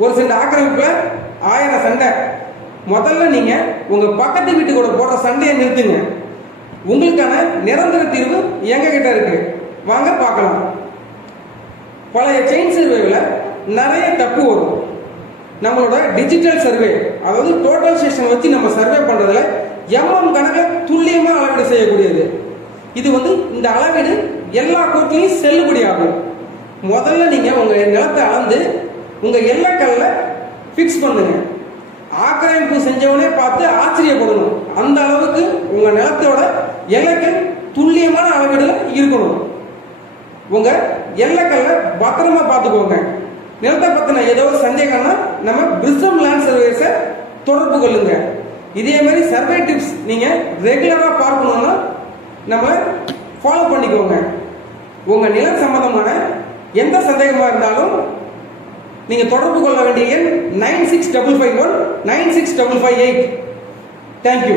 ஒரு சென்ட் ஆக்கிரமிப்புல 1000 சண்டை. முதல்ல நீங்க உங்க பக்கத்து வீட்டு கூட போடுற சண்டையை நிறுத்துங்க. உங்களுக்கான நிரந்தர தீர்வு எங்க கிட்ட இருக்கு, வாங்க பார்க்கலாம். பழைய செயின் சர்வேவில் நிறைய தப்பு வரும். நம்மளோட டிஜிட்டல் சர்வே, அதாவது டோட்டல் ஸ்டேஷன் வச்சு நம்ம சர்வே பண்றதுல கணக்கில் துல்லியமா அளவீடு செய்யக்கூடியது. இது இந்த அளவீடு எல்லா கோர்ட்லையும் செல்லுபடி ஆகும். முதல்ல நீங்க உங்க நிலத்தை அளந்து உங்க எல்லைக்கல்ல ஃபிக்ஸ் பண்ணுங்க. ஆக்கிரமிப்பு செஞ்சவனே பார்த்து ஆச்சரியப்படணும். அந்த அளவுக்கு உங்க நிலத்தோட எல்லைக்கல் துல்லியமான அளவீடுல இருக்கணும். உங்க எல்லைக்கல்ல பத்திரமா பார்த்துக்கோங்க. நிலத்தை பத்தின ஏதோ சந்தேகம்னா நம்ம பிரிசம் லேண்ட் சர்வேஸை தொடர்பு கொள்ளுங்க. இதே மாதிரி சர்வே டிப்ஸ் நீங்க ரெகுலரா பார்க்கணும்னா நம்ம ஃபாலோ பண்ணிக்கோங்க. உங்க நிலம் சம்பந்தமான எந்த சந்தேகமா இருந்தாலும் நீங்க தொடர்பு கொள்ள வேண்டிய எண் 9655196558. தேங்க்யூ.